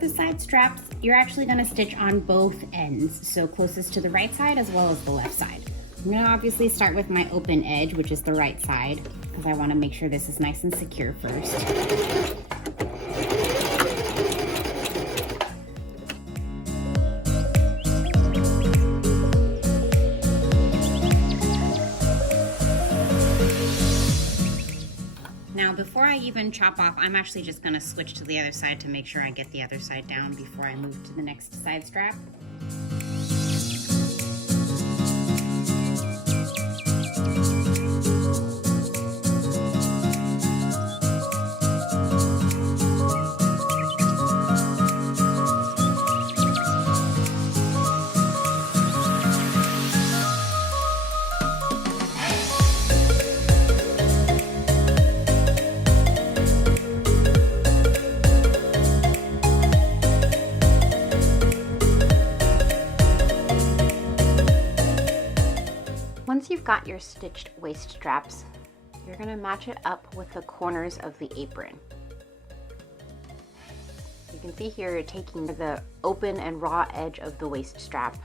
the side straps, you're actually gonna stitch on both ends, so closest to the right side as well as the left side. I'm gonna obviously start with my open edge, which is the right side, because I wanna make sure this is nice and secure first. Now, before I even chop off, I'm actually just gonna switch to the other side to make sure I get the other side down before I move to the next side strap. Once you've got your stitched waist straps, you're gonna match it up with the corners of the apron. You can see here you're taking the open and raw edge of the waist strap,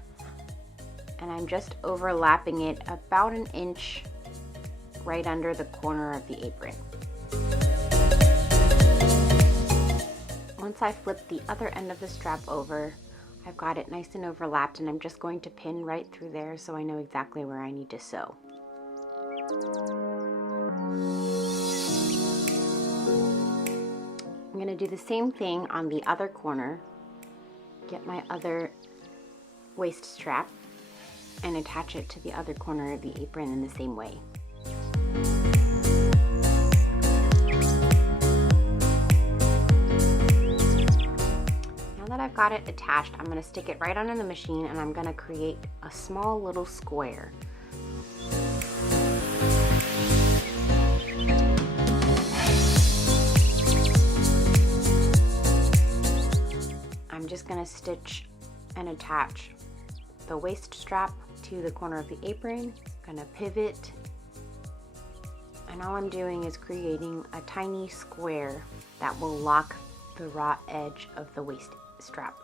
and I'm just overlapping it about an inch right under the corner of the apron. Once I flip the other end of the strap over, I've got it nice and overlapped, and I'm just going to pin right through there so I know exactly where I need to sew. I'm going to do the same thing on the other corner, get my other waist strap and attach it to the other corner of the apron in the same way. Now that I've got it attached, I'm going to stick it right onto the machine, and I'm going to create a small little square. I'm just going to stitch and attach the waist strap to the corner of the apron. I'm going to pivot, and all I'm doing is creating a tiny square that will lock the raw edge of the waist strap.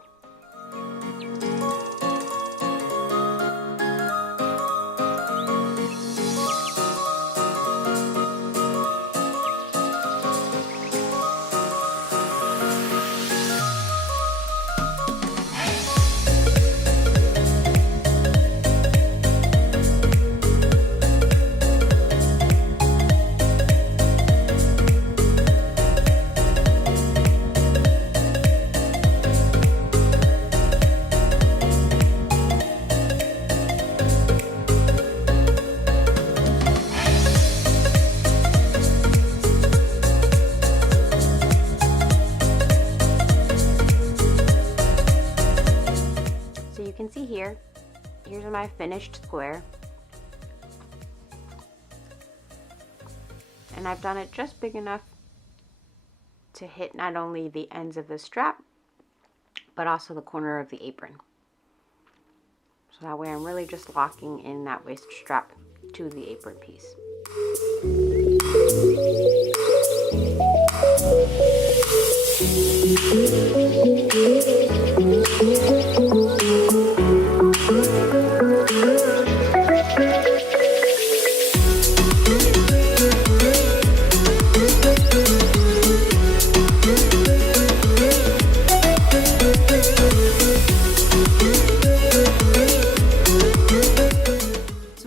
See here, here's my finished square, and I've done it just big enough to hit not only the ends of the strap but also the corner of the apron, so that way I'm really just locking in that waist strap to the apron piece.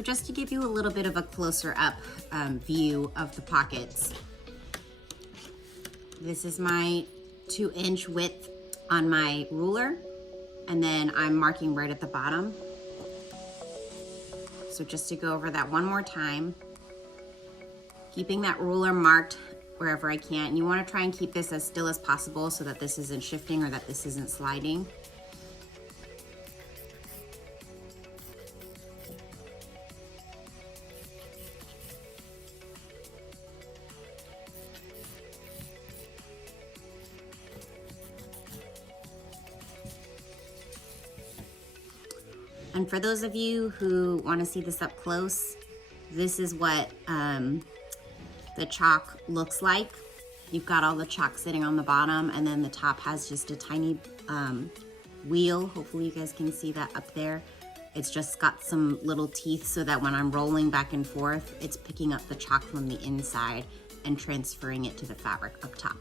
Just to give you a little bit of a closer up view of the pockets, this is my 2-inch width on my ruler, and then I'm marking right at the bottom. So just to go over that one more time, keeping that ruler marked wherever I can. And you want to try and keep this as still as possible so that this isn't shifting or that this isn't sliding. And for those of you who want to see this up close, this is what the chalk looks like. You've got all the chalk sitting on the bottom, and then the top has just a tiny wheel. Hopefully you guys can see that up there. It's just got some little teeth so that when I'm rolling back and forth, it's picking up the chalk from the inside and transferring it to the fabric up top.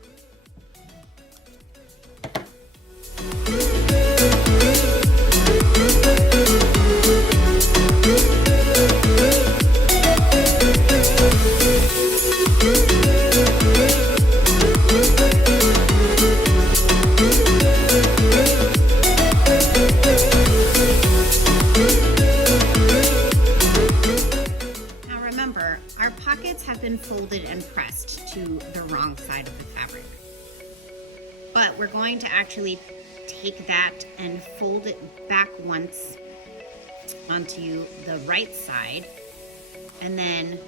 Our pockets have been folded and pressed to the wrong side of the fabric. But we're going to actually take that and fold it back once onto the right side. And then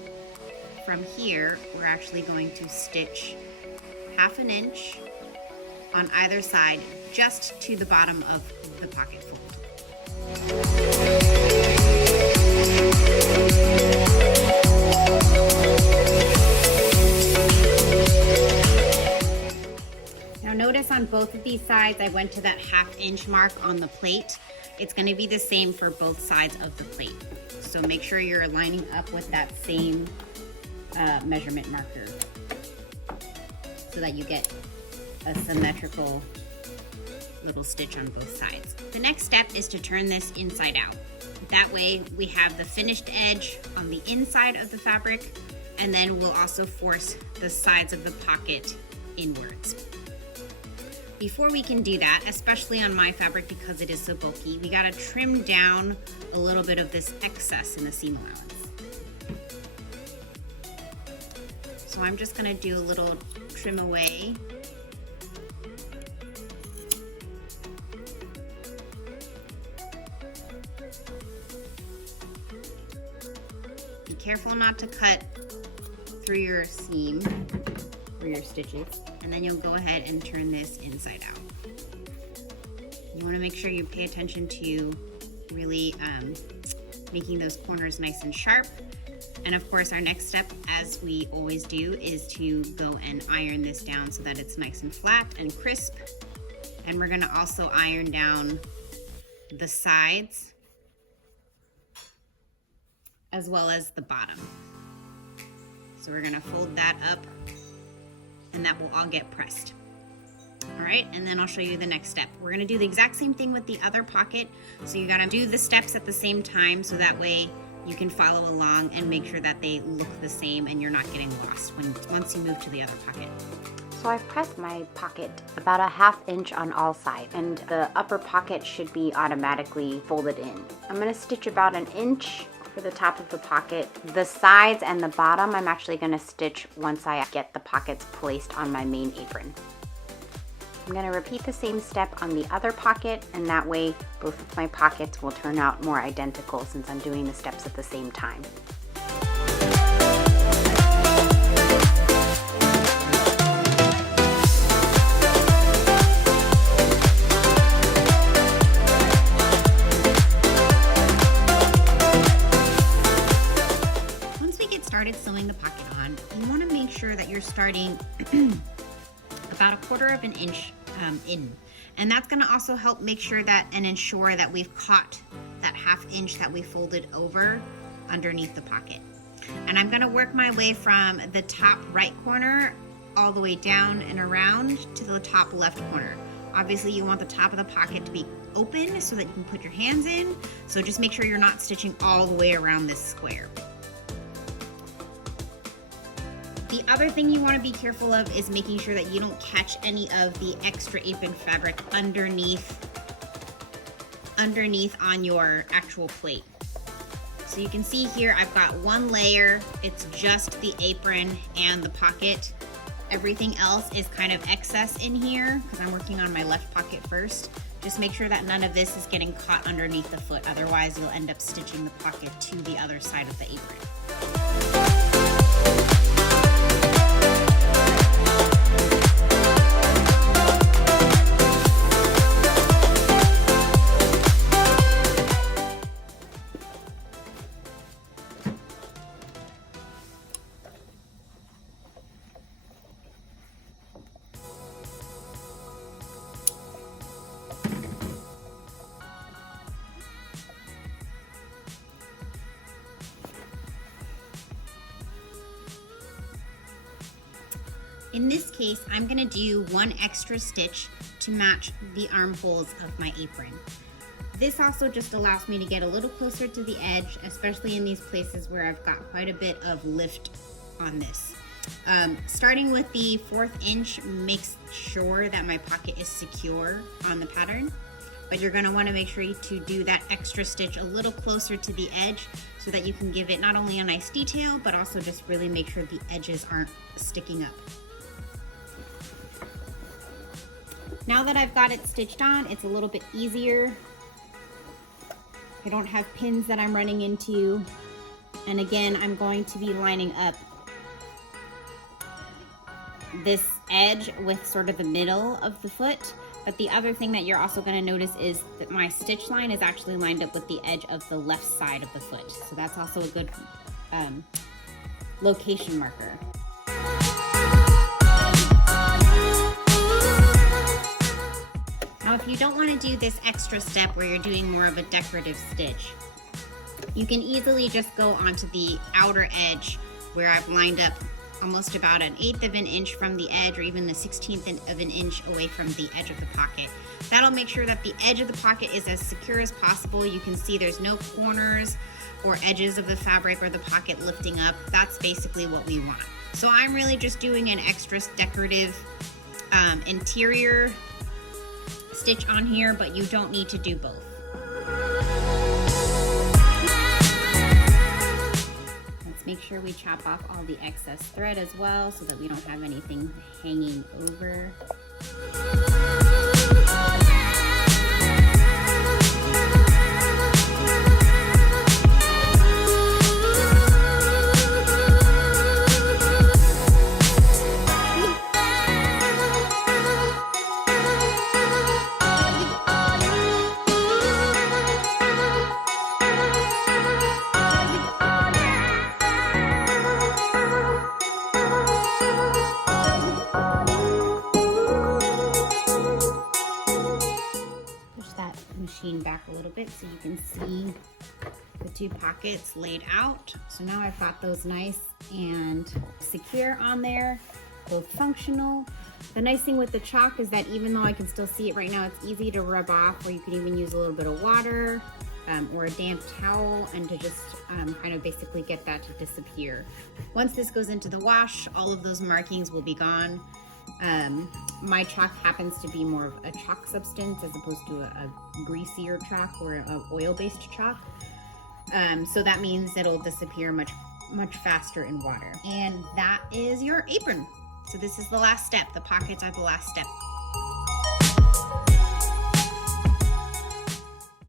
from here, we're actually going to stitch 1/2 inch on either side, just to the bottom of the pocket fold. Now notice on both of these sides, I went to that 1/2 inch mark on the plate. It's going to be the same for both sides of the plate. So make sure you're lining up with that same measurement marker so that you get a symmetrical little stitch on both sides. The next step is to turn this inside out. That way we have the finished edge on the inside of the fabric, and then we'll also force the sides of the pocket inwards. Before we can do that, especially on my fabric because it is so bulky, we gotta trim down a little bit of this excess in the seam allowance. So I'm just gonna do a little trim away. Be careful not to cut through your seam or your stitches, and then you'll go ahead and turn this inside out. You want to make sure you pay attention to really making those corners nice and sharp. And of course, our next step, as we always do, is to go and iron this down so that it's nice and flat and crisp. And we're going to also iron down the sides as well as the bottom. So we're going to fold that up, and that will all get pressed. All right, and then I'll show you the next step. We're gonna do the exact same thing with the other pocket. So you gotta do the steps at the same time so that way you can follow along and make sure that they look the same and you're not getting lost once you move to the other pocket. So I've pressed my pocket about 1/2 inch on all sides, and the upper pocket should be automatically folded in. I'm gonna stitch about 1 inch for the top of the pocket. The sides and the bottom I'm actually gonna stitch once I get the pockets placed on my main apron. I'm gonna repeat the same step on the other pocket, and that way both of my pockets will turn out more identical since I'm doing the steps at the same time. Once we get started sewing the pocket on, you wanna make sure that you're starting about 1/4 inch in. And that's gonna also help make sure that and ensure that we've caught that 1/2 inch that we folded over underneath the pocket. And I'm gonna work my way from the top right corner all the way down and around to the top left corner. Obviously you want the top of the pocket to be open so that you can put your hands in. So just make sure you're not stitching all the way around this square. The other thing you want to be careful of is making sure that you don't catch any of the extra apron fabric underneath on your actual plate. So you can see here I've got 1 layer, it's just the apron and the pocket. Everything else is kind of excess in here because I'm working on my left pocket first. Just make sure that none of this is getting caught underneath the foot, otherwise you'll end up stitching the pocket to the other side of the apron. In this case, I'm gonna do one extra stitch to match the armholes of my apron. This also just allows me to get a little closer to the edge, especially in these places where I've got quite a bit of lift on this. Starting with the 4th inch makes sure that my pocket is secure on the pattern, but you're gonna wanna make sure to do that extra stitch a little closer to the edge so that you can give it not only a nice detail, but also just really make sure the edges aren't sticking up. Now that I've got it stitched on, it's a little bit easier. I don't have pins that I'm running into. And again, I'm going to be lining up this edge with sort of the middle of the foot. But the other thing that you're also going to notice is that my stitch line is actually lined up with the edge of the left side of the foot. So that's also a good location marker. Now, if you don't want to do this extra step where you're doing more of a decorative stitch, you can easily just go onto the outer edge where I've lined up almost about 1/8 of an inch from the edge, or even the 1/16 of an inch away from the edge of the pocket. That'll make sure that the edge of the pocket is as secure as possible. You can see there's no corners or edges of the fabric or the pocket lifting up. That's basically what we want. So I'm really just doing an extra decorative interior stitch on here, but you don't need to do both. Let's make sure we chop off all the excess thread as well so that we don't have anything hanging over. Back a little bit so you can see the 2 pockets laid out. So now I've got those nice and secure on there, both functional. The nice thing with the chalk is that even though I can still see it right now, it's easy to rub off, or you can even use a little bit of water or a damp towel and to just kind of basically get that to disappear. Once this goes into the wash, all of those markings will be gone. My chalk happens to be more of a chalk substance as opposed to a greasier chalk or an oil-based chalk. So that means it'll disappear much faster in water. And that is your apron. So this is the last step. The pockets are the last step.